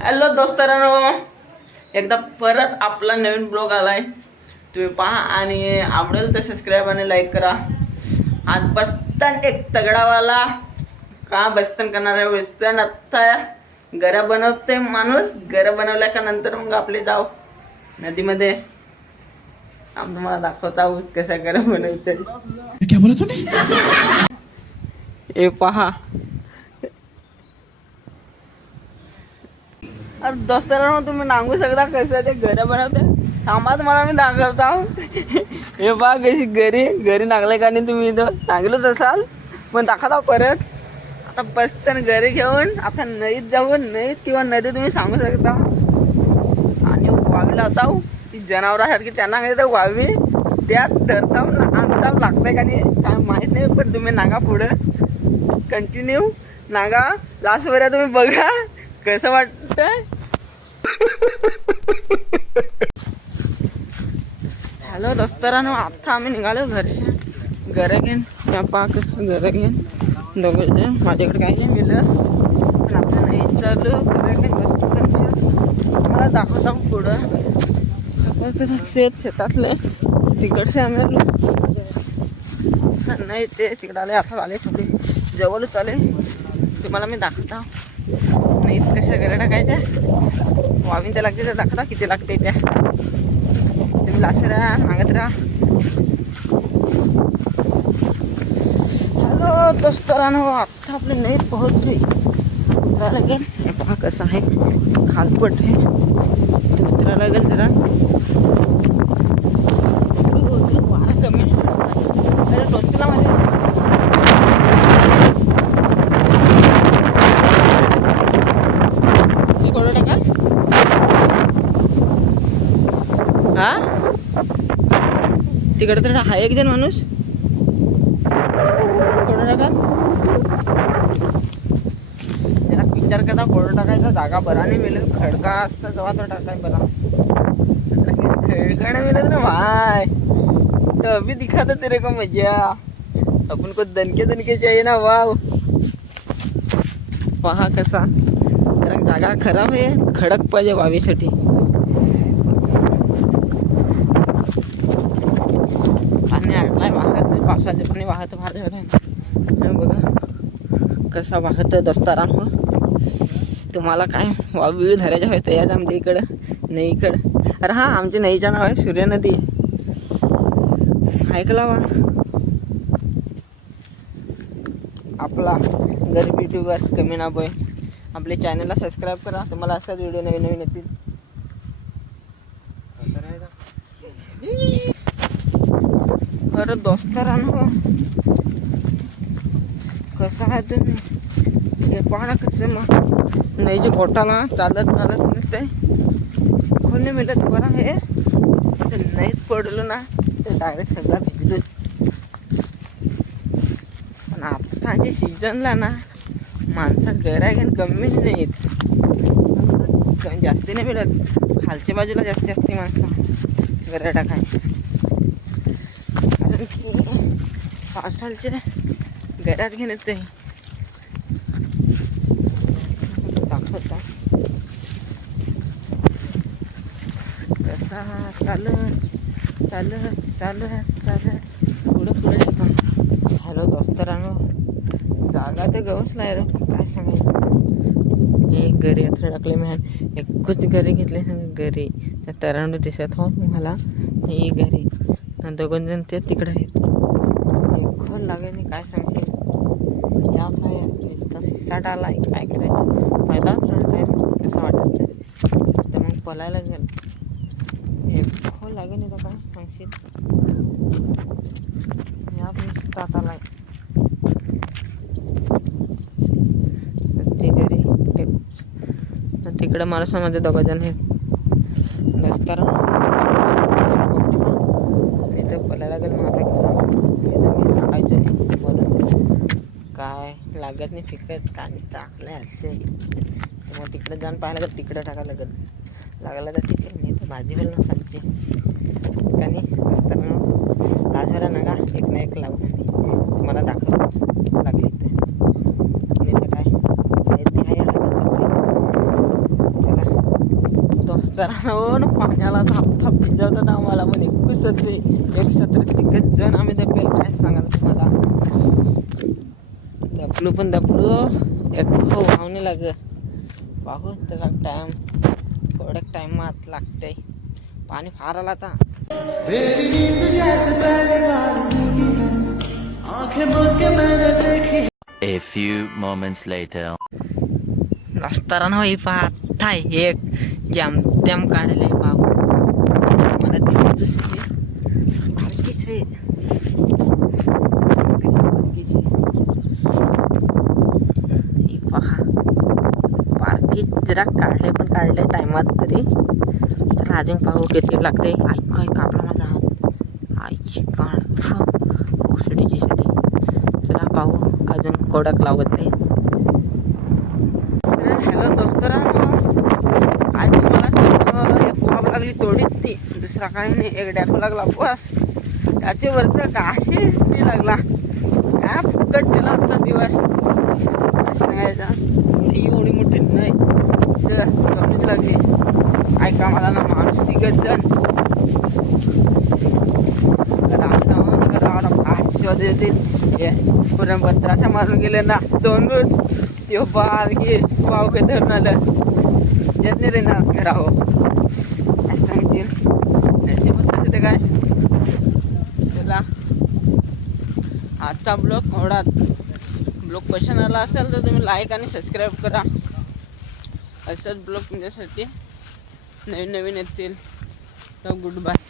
Hello दोस्तारांनो एकदा परत आपला नवीन ब्लॉग आलाय. तुम्ही पहा आणि आवडेल तर सबस्क्राईब आणि लाईक करा. आज बसतान एक तगडावाला. का बसतान करणार आहे? बसतान आत्ता घरं बनवते माणूस. घरं बनवल्या का नंतर मग आपले जाऊ नदीमध्ये. आम्ही तुम्हाला दाखवत आहोत कसा घरं बनवते हे पहा. अरे दोस्तांनो तुम्ही नांगू शकता कसं ते घरं बनवते? थांबा तुम्हाला मी दाखवता. हे बा कशी घरी घरी नागले का नाही तुम्ही इथं? नागलोच असाल? पण दाखवता परत. आता बसताना घरी घेऊन आता नदीत जाऊन नदीत किंवा नदी तुम्ही सांगू शकता. आणि वावी लावता ती जनावरासारखी त्यांना काय तर वावी. त्यात धरता अंदाज लागतंय का नाही? काय माहीत नाही पण तुम्ही नागा पुढं. कंटिन्यू नागा लास्ट वर तुम्ही बघा. कसं वाटतंय? हॅलो दस्तरानं आता आम्ही निघालो घरच्या घरं घेन पाक कसं घरं घेन दोघं माझ्याकडे काही नाही मिळलं पण आता नाही चालू घरं घेन बसतो त्यांच्या मला दाखवता पुढं. कसं शेत शेतातले. तिकडचे आम्ही आलो. नाही ते तिकडे आले आता आले थोडे. जवळच आले. तुम्हाला मी दाखवता. नाही कशा घरी टाकायच्या? वावीन त्या लागते तर दाखवा किती लागते त्या तुम्ही लास्ट राहा मागत राहा. हॅलो दोस्तरांनो आत्ता आपले नाही पोहोचली उतरा लागेल हे पहा कसं आहे. खालपट आहे. ते उतरा लागेल जरा. उतरू, उतरू, वारा कमी आहे. टोचला माझ्या हे कोणं टाकाल हा तिकडे तर हा एक जण माणूस. त्याला विचार करता कोणं टाकायचा जागा बरा नाही मिळेल. खडका असता तेव्हा तो टाकाय बरा खडका मिळत ना भाई तो अभी दिखाता तेरे को मजा आपण को दणके दणके चाहिए ना वाव. पहा कसा. जरा जागा खराब आहे खडक पाहिजे वावीसाठी पाणी आटलाय वाहत पावसाचे पाणी वाहत आहे बघा कसा वाहत दस्तारान हो. तुम्हाला काय वावी धरायच्या होत्या याच आमच्या इकडं नईकडं. अरे हां आमच्या नईचं नाव आहे सूर्य नदी ऐकला वा. आपला गरीब युट्यूबर कमी ना बोय आपल्या चॅनलला सबस्क्राईब करा. तुम्हाला असाच व्हिडिओ नवीन नवीन येतील अरे दोस्तारांनो कसं आहे तुम्ही? हे पहा कसं मग. नाही जे गोटाला चालत चालत नसते कोण नाही मिळत बरं हे नाहीच पडलो ना ते डायरेक्ट सगळं भिजलो पण आत्ताच्या सीझनला ना माणसं गैरागेन कमीच कमी नाही येत जास्ती नाही मिळत. खालच्या बाजूला जास्ती असते माणसं. गरा टाकाय कारण की घरात घेऊन येते दाखवता. कसा चालत चालत चालत चालत. पुढं पुढे येतो हॅलो दोस्तरांनो जागा तर गवच नाही रे काय सांगायचं हे घरी आता टाकले मी एकच घरी घेतले घरी. त्या तरांडू दिसत हो मला ही घरी. आणि दोघं जण ते तिकडे आहेत. एक खोल लागेल नाही काय सांगते? या काय नुसता सिसाट आला काय करायचं? पहिला थोडा टाईम कसं वाटायचं तर मग पलायला गेलं. एक खोल लागेल नाही तर काय सांगशील? या नुसता आता आला ते घरी एक तिकडं माणूस माझे दोघं जण आहेत. नसताना इथं पलायला लागेल मग आता इथं मी टाकायचं नाही बोलत काय लागत नाही फिकत काय नुसतं असे मग तिकडे जाऊन पाहायला लागेल तिकडं टाकायला लागत. लागायला तर तिकडे नाही तर भाजी वेळ ना सांगते आणि असताना लाजायला नका एक ना एक लावून तुम्हाला दाखव लागली तर नाही तर काय माहिती आहे मित्रांनो न पाण्याला थाप थाप भिजवतात आम्हाला पण एकूण वे एक सत्र तिकच जण आम्ही दपेल काय सांगाल दपलू पण दपलू एक वाहून लाग. पाहू त्याला टाइम थोड्या टाइमात लागते पाणी फार आला आता. A few moments later. नसताना ना ही पाहताय एक जॅम त्याम काढले पाहू मला दिसत दुसरी बारकीच आहे बारकीच आहे, बारकीच आहे. ही पहा बारकीच जरा काढले पण काढले टायमात तरी चला अजून पाहू किती लागते. ऐक ऐक आपला माझा हात. आईची काढ औषधीची सडी चला पाहू अजून कडक लावत नाही. हॅलो दोस्तरांनो आज तुम्हाला एक वाप लागली तोडीत ती. दुसरा काय नाही एक डॅको लागला बस. त्याच्यावरचं काही नाही लागला. काय फुकट गेला आमचा दिवस. सांगायचा ही एवढी मोठी नाही तर कमीच लागली ऐका मला ना माणूस तिकट जण पुरण पत्राच्या मारून गेले ना दोन रोज त्यो पाव वाव काय धरून आलं येत नाही रे ना घरावं काय सांगशील? नशीबच तिथे काय? तुला आजचा ब्लॉग आवडात ब्लॉग पसंत आला असेल तर तुम्ही लाईक आणि सबस्क्राईब करा. असंच ब्लॉग तुमच्यासाठी. नवीन नवीन येतील. तर गुड बाय